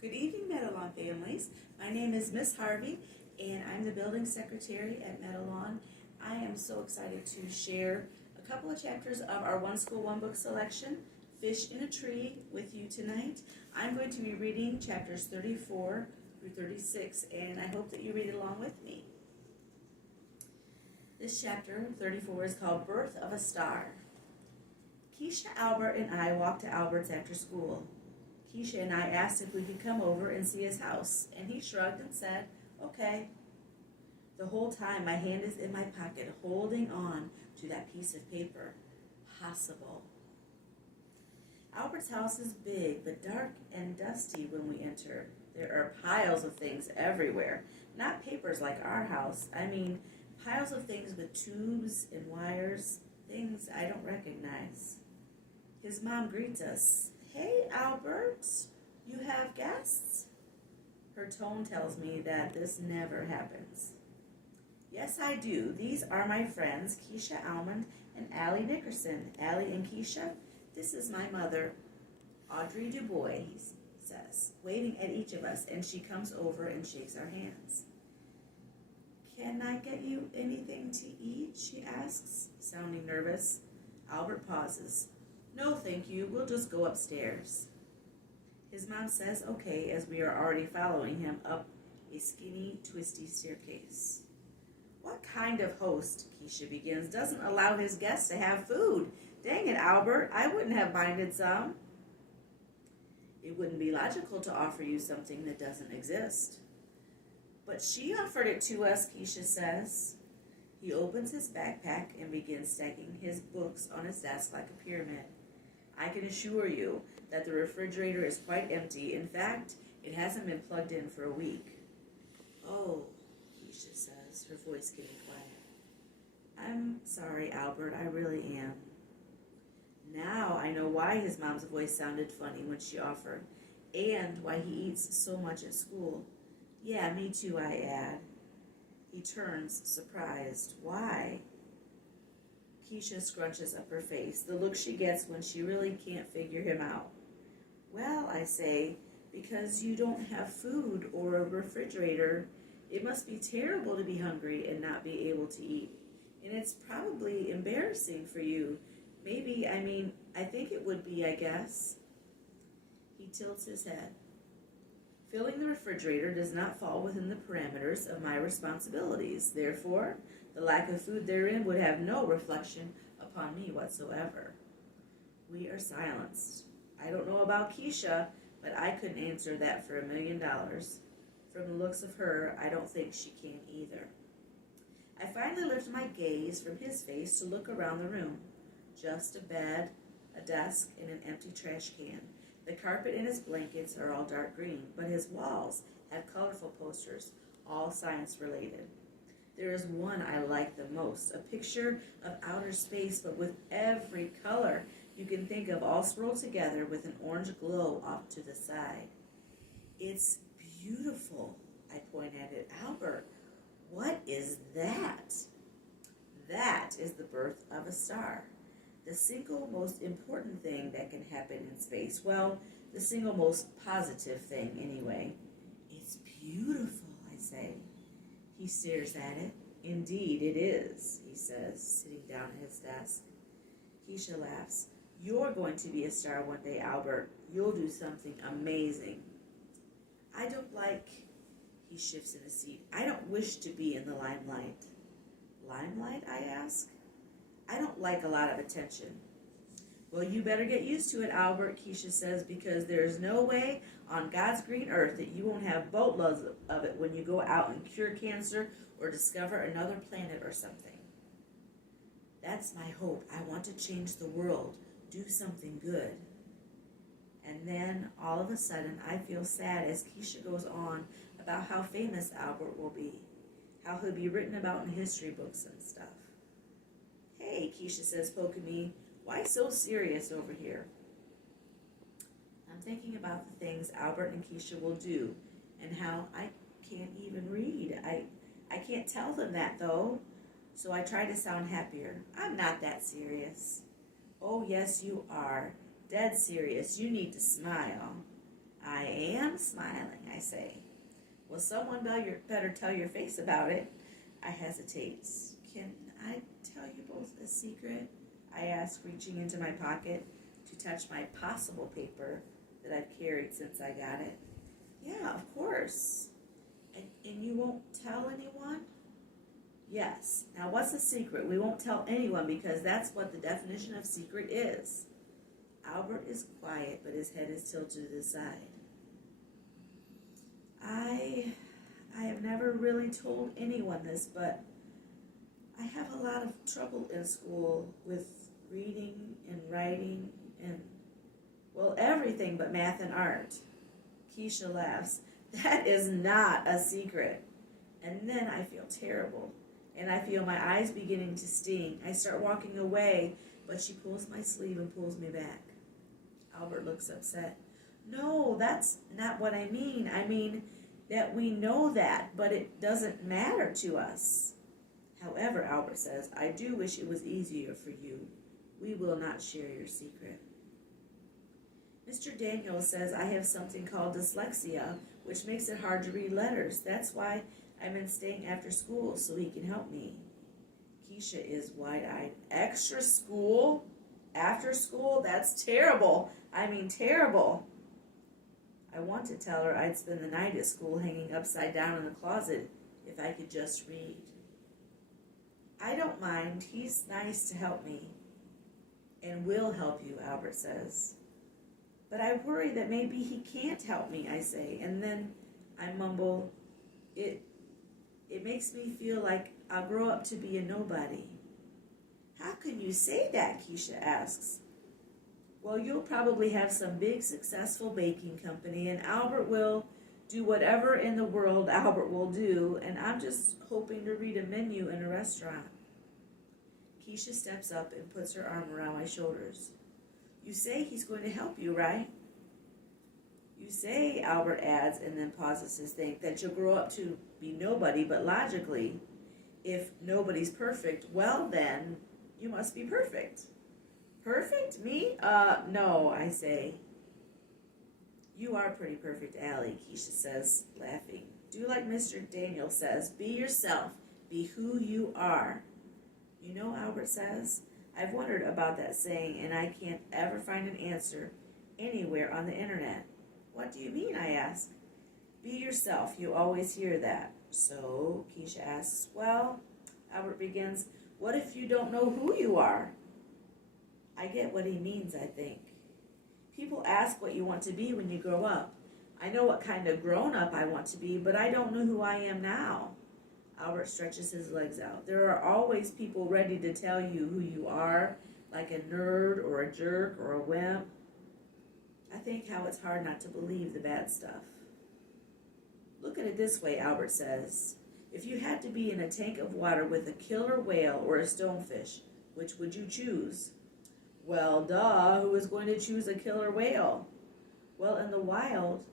Good evening, Meadowlawn families. My name is Miss Harvey, and I'm the building secretary at Meadowlawn. I am so excited to share a couple of chapters of our One School, One Book selection, Fish in a Tree, with you tonight. I'm going to be reading chapters 34 through 36, and I hope that you read it along with me. This chapter, 34, is called Birth of a Star. Keisha, Albert, and I walked to Albert's after school. Keisha and I asked if we could come over and see his house, and he shrugged and said, okay. The whole time my hand is in my pocket holding on to that piece of paper. Possible. Albert's house is big, but dark and dusty when we enter. There are piles of things everywhere. Not papers like our house. I mean, piles of things with tubes and wires, things I don't recognize. His mom greets us. Hey, Albert, you have guests? Her tone tells me that this never happens. Yes, I do. These are my friends, Keisha Almond and Allie Nickerson. Allie and Keisha, this is my mother, Audrey DuBois, he says, waving at each of us, and she comes over and shakes our hands. Can I get you anything to eat? She asks, sounding nervous. Albert pauses. No, thank you. We'll just go upstairs. His mom says okay as we are already following him up a skinny, twisty staircase. What kind of host, Keisha begins, doesn't allow his guests to have food? Dang it, Albert. I wouldn't have minded some. It wouldn't be logical to offer you something that doesn't exist. But she offered it to us, Keisha says. He opens his backpack and begins stacking his books on his desk like a pyramid. I can assure you that the refrigerator is quite empty. In fact, it hasn't been plugged in for a week. Oh, Keisha says, her voice getting quiet. I'm sorry, Albert, I really am. Now I know why his mom's voice sounded funny when she offered, and why he eats so much at school. Yeah, me too, I add. He turns, surprised. Why? Keisha scrunches up her face, the look she gets when she really can't figure him out. Well, I say, because you don't have food or a refrigerator. It must be terrible to be hungry and not be able to eat. And it's probably embarrassing for you. Maybe, I think it would be, I guess. He tilts his head. Filling the refrigerator does not fall within the parameters of my responsibilities. Therefore, the lack of food therein would have no reflection upon me whatsoever. We are silenced. I don't know about Keisha, but I couldn't answer that for $1 million. From the looks of her, I don't think she can either. I finally lift my gaze from his face to look around the room. Just a bed, a desk, and an empty trash can. The carpet and his blankets are all dark green, but his walls have colorful posters, all science-related. There is one I like the most, a picture of outer space, but with every color you can think of, all swirled together with an orange glow off to the side. It's beautiful, I point at it. Albert, what is that? That is the birth of a star. The single most important thing that can happen in space. Well, the single most positive thing, anyway. It's beautiful, I say. He stares at it. Indeed, it is, he says, sitting down at his desk. Keisha laughs. You're going to be a star one day, Albert. You'll do something amazing. I don't like... He shifts in his seat. I don't wish to be in the limelight. Limelight, I ask? I don't like a lot of attention. Well, you better get used to it, Albert, Keisha says, because there is no way on God's green earth that you won't have boatloads of it when you go out and cure cancer or discover another planet or something. That's my hope. I want to change the world, do something good. And then, all of a sudden, I feel sad as Keisha goes on about how famous Albert will be, how he'll be written about in history books and stuff. Hey, Keisha says, poking me, why so serious over here? I'm thinking about the things Albert and Keisha will do and how I can't even read. I can't tell them that, though, so I try to sound happier. I'm not that serious. Oh, yes, you are. Dead serious. You need to smile. I am smiling, I say. Well, someone better tell your face about it. I hesitate. Can I tell you both a secret? I ask, reaching into my pocket to touch my possible paper that I've carried since I got it. Yeah, of course. And you won't tell anyone? Yes. Now, what's the secret? We won't tell anyone because that's what the definition of secret is. Albert is quiet, but his head is tilted to the side. I have never really told anyone this, but I have a lot of trouble in school with reading and writing and, well, everything but math and art. Keisha laughs. That is not a secret. And then I feel terrible, and I feel my eyes beginning to sting. I start walking away, but she pulls my sleeve and pulls me back. Albert looks upset. No, that's not what I mean. I mean that we know that, but it doesn't matter to us. However, Albert says, I do wish it was easier for you. We will not share your secret. Mr. Daniels says I have something called dyslexia, which makes it hard to read letters. That's why I've been staying after school, so he can help me. Keisha is wide-eyed. Extra school? After school? That's terrible. I mean, terrible. I want to tell her I'd spend the night at school hanging upside down in the closet if I could just read. I don't mind. He's nice to help me. And will help you, Albert says. But I worry that maybe he can't help me, I say. And then I mumble, it makes me feel like I'll grow up to be a nobody. How can you say that? Keisha asks. Well, you'll probably have some big successful baking company, and Albert will do whatever in the world Albert will do, and I'm just hoping to read a menu in a restaurant. Keisha steps up and puts her arm around my shoulders. You say he's going to help you, right? You say, Albert adds, and then pauses to think, that you'll grow up to be nobody, but logically, if nobody's perfect, well then, you must be perfect. Perfect? Me? No, I say. You are pretty perfect, Allie, Keisha says, laughing. Do like Mr. Daniel says, be yourself, be who you are. You know, Albert says, I've wondered about that saying, and I can't ever find an answer anywhere on the internet. What do you mean, I ask. Be yourself, you always hear that. So, Keisha asks, well, Albert begins, what if you don't know who you are? I get what he means, I think. People ask what you want to be when you grow up. I know what kind of grown-up I want to be, but I don't know who I am now. Albert stretches his legs out. There are always people ready to tell you who you are, like a nerd or a jerk or a wimp. I think how it's hard not to believe the bad stuff. Look at it this way, Albert says. If you had to be in a tank of water with a killer whale or a stonefish, which would you choose? Well, duh, who is going to choose a killer whale? Well, in the wild,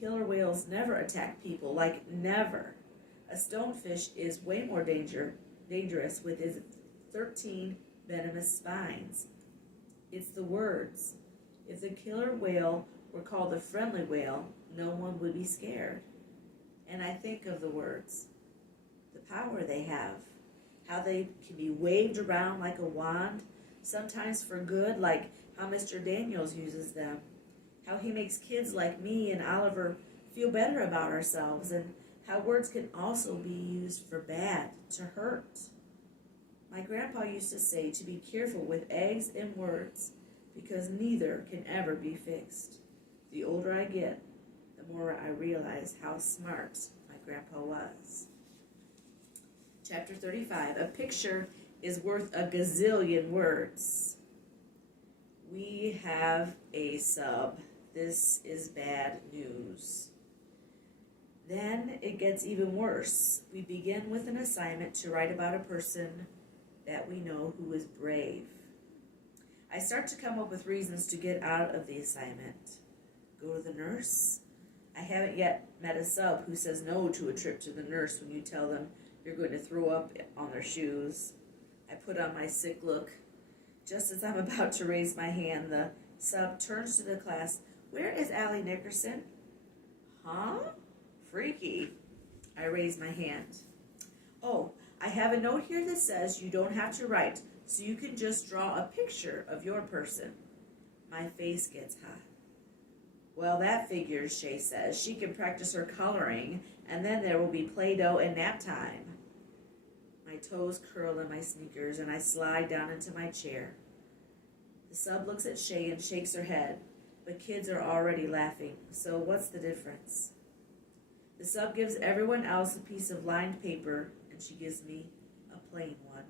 killer whales never attack people, like never. A stonefish is way more dangerous with his 13 venomous spines. It's the words. If the killer whale were called a friendly whale, no one would be scared. And I think of the words, the power they have, how they can be waved around like a wand, sometimes for good, like how Mr. Daniels uses them, how he makes kids like me and Oliver feel better about ourselves, and how words can also be used for bad, to hurt. My grandpa used to say to be careful with eggs and words, because neither can ever be fixed. The older I get, the more I realize how smart my grandpa was. Chapter 35, a picture is worth a gazillion words. We have a sub. This is bad news. Then it gets even worse. We begin with an assignment to write about a person that we know who is brave. I start to come up with reasons to get out of the assignment. Go to the nurse? I haven't yet met a sub who says no to a trip to the nurse when you tell them you're going to throw up on their shoes. I put on my sick look. Just as I'm about to raise my hand, the sub turns to the class. Where is Allie Nickerson? Huh? Freaky. I raise my hand. Oh, I have a note here that says you don't have to write, so you can just draw a picture of your person. My face gets hot. Well, that figures, Shay says. She can practice her coloring, and then there will be Play-Doh and nap time. My toes curl in my sneakers, and I slide down into my chair. The sub looks at Shay and shakes her head, but kids are already laughing, so what's the difference? The sub gives everyone else a piece of lined paper, and she gives me a plain one.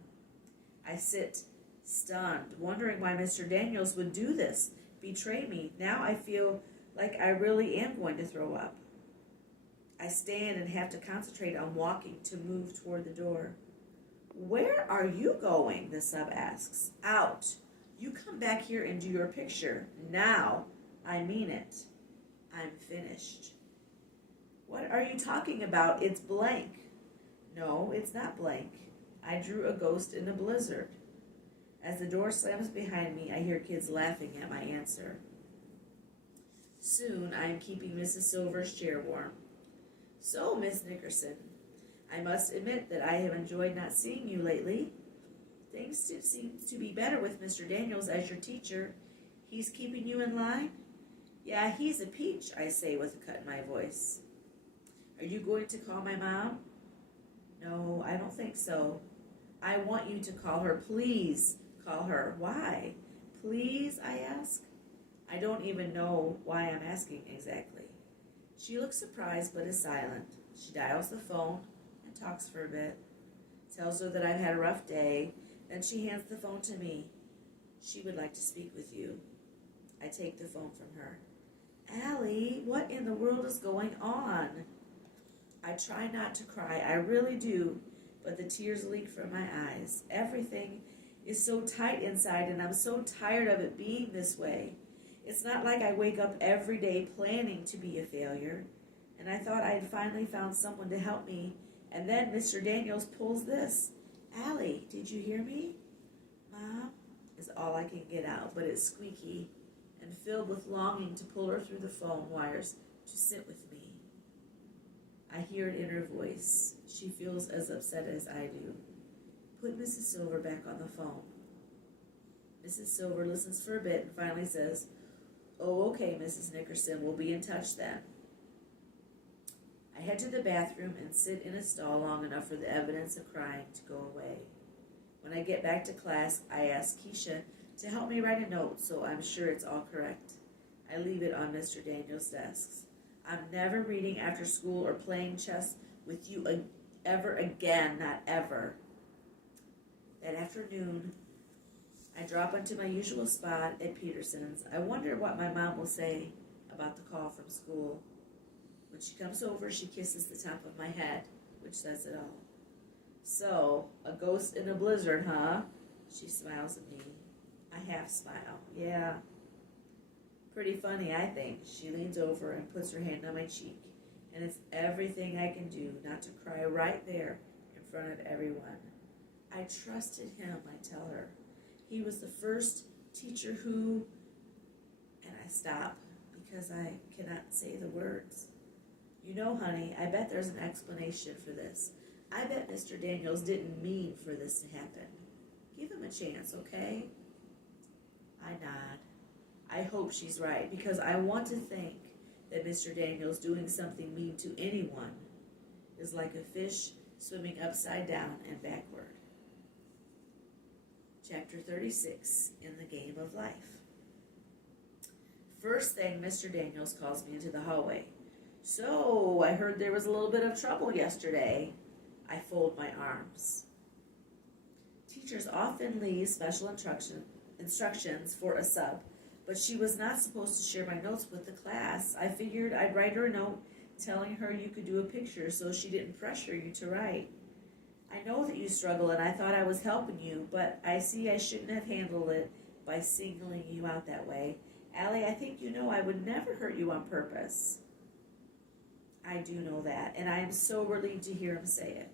I sit stunned, wondering why Mr. Daniels would do this, betray me. Now I feel like I really am going to throw up. I stand and have to concentrate on walking to move toward the door. Where are you going? The sub asks. Out. You come back here and do your picture. Now. I mean it. I'm finished. What are you talking about? It's blank. No, it's not blank. I drew a ghost in a blizzard. As the door slams behind me, I hear kids laughing at my answer. Soon, I am keeping Mrs. Silver's chair warm. So, Miss Nickerson, I must admit that I have enjoyed not seeing you lately. Things seem to be better with Mr. Daniels as your teacher. He's keeping you in line? Yeah, he's a peach, I say with a cut in my voice. Are you going to call my mom? No, I don't think so. I want you to call her. Please call her. Why? Please, I ask. I don't even know why I'm asking exactly. She looks surprised but is silent. She dials the phone and talks for a bit. Tells her that I've had a rough day. Then she hands the phone to me. She would like to speak with you. I take the phone from her. Allie, what in the world is going on? I try not to cry. I really do. But the tears leak from my eyes. Everything is so tight inside, and I'm so tired of it being this way. It's not like I wake up every day planning to be a failure, and I thought I had finally found someone to help me, and then Mr. Daniels pulls this. Allie, did you hear me? Mom, is all I can get out, but it's squeaky and filled with longing to pull her through the phone wires to sit with me. I hear it in her voice. She feels as upset as I do. Put Mrs. Silver back on the phone. Mrs. Silver listens for a bit and finally says, Oh, okay, Mrs. Nickerson, we'll be in touch then. I head to the bathroom and sit in a stall long enough for the evidence of crying to go away. When I get back to class, I ask Keisha to help me write a note so I'm sure it's all correct. I leave it on Mr. Daniels' desk. I'm never reading after school or playing chess with you ever again, not ever. That afternoon, I drop into my usual spot at Peterson's. I wonder what my mom will say about the call from school. When she comes over, she kisses the top of my head, which says it all. So, a ghost in a blizzard, huh? She smiles at me. I half smile. Yeah. Pretty funny, I think. She leans over and puts her hand on my cheek, and it's everything I can do not to cry right there in front of everyone. I trusted him, I tell her. He was the first teacher who... And I stop because I cannot say the words. You know, honey, I bet there's an explanation for this. I bet Mr. Daniels didn't mean for this to happen. Give him a chance, okay? I nod. I hope she's right, because I want to think that Mr. Daniels doing something mean to anyone is like a fish swimming upside down and backward. Chapter 36, In the Game of Life. First thing, Mr. Daniels calls me into the hallway. So, I heard there was a little bit of trouble yesterday. I fold my arms. Teachers often leave special instructions for a sub, but she was not supposed to share my notes with the class. I figured I'd write her a note telling her you could do a picture so she didn't pressure you to write. I know that you struggle, and I thought I was helping you, but I see I shouldn't have handled it by singling you out that way. Allie, I think you know I would never hurt you on purpose. I do know that, and I am so relieved to hear him say it.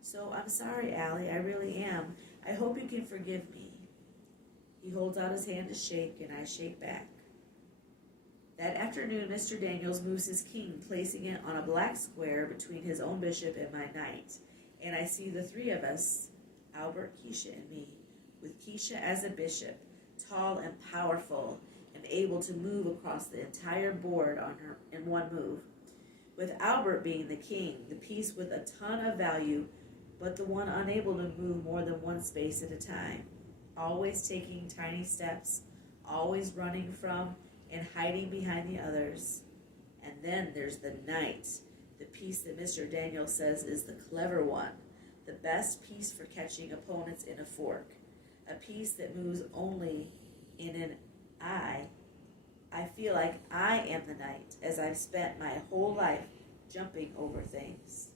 So I'm sorry, Allie, I really am. I hope you can forgive me. He holds out his hand to shake, and I shake back. That afternoon, Mr. Daniels moves his king, placing it on a black square between his own bishop and my knight. And I see the three of us, Albert, Keisha, and me, with Keisha as a bishop, tall and powerful, and able to move across the entire board on her in one move. With Albert being the king, the piece with a ton of value, but the one unable to move more than one space at a time. Always taking tiny steps, always running from and hiding behind the others. And then there's the knight, the piece that Mr. Daniel says is the clever one, the best piece for catching opponents in a fork, a piece that moves only in an eye. I feel like I am the knight, as I've spent my whole life jumping over things.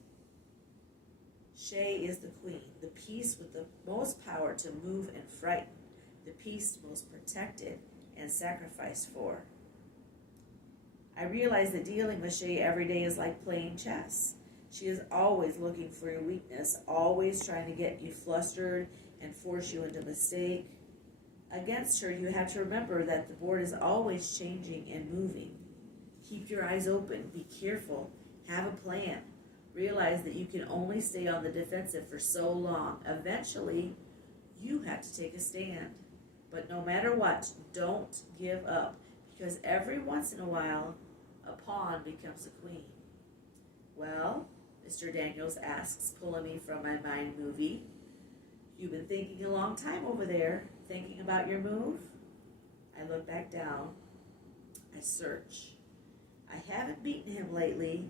Shay is the queen, the piece with the most power to move and frighten, the piece most protected and sacrificed for. I realize that dealing with Shay every day is like playing chess. She is always looking for your weakness, always trying to get you flustered and force you into mistake. Against her, you have to remember that the board is always changing and moving. Keep your eyes open, be careful, have a plan. Realize that you can only stay on the defensive for so long. Eventually, you have to take a stand. But no matter what, don't give up, because every once in a while, a pawn becomes a queen. Well, Mr. Daniels asks, pulling me from my mind movie. You've been thinking a long time over there, thinking about your move? I look back down. I search. I haven't beaten him lately,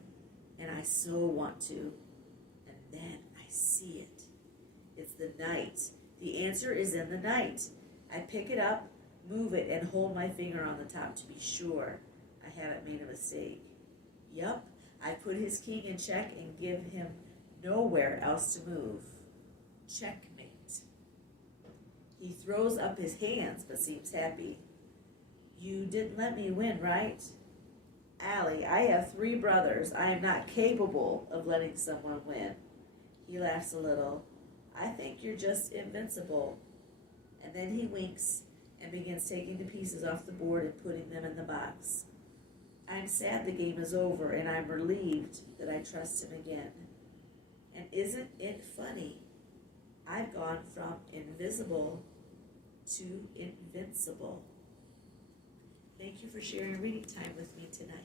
and I so want to. And then I see it. It's the knight. The answer is in the knight. I pick it up, move it, and hold my finger on the top to be sure I haven't made a mistake. Yup, I put his king in check and give him nowhere else to move. Checkmate. He throws up his hands but seems happy. You didn't let me win, right? Allie, I have 3 brothers. I am not capable of letting someone win. He laughs a little. I think you're just invincible. And then he winks and begins taking the pieces off the board and putting them in the box. I'm sad the game is over, and I'm relieved that I trust him again. And isn't it funny? I've gone from invisible to invincible. Thank you for sharing reading time with me tonight.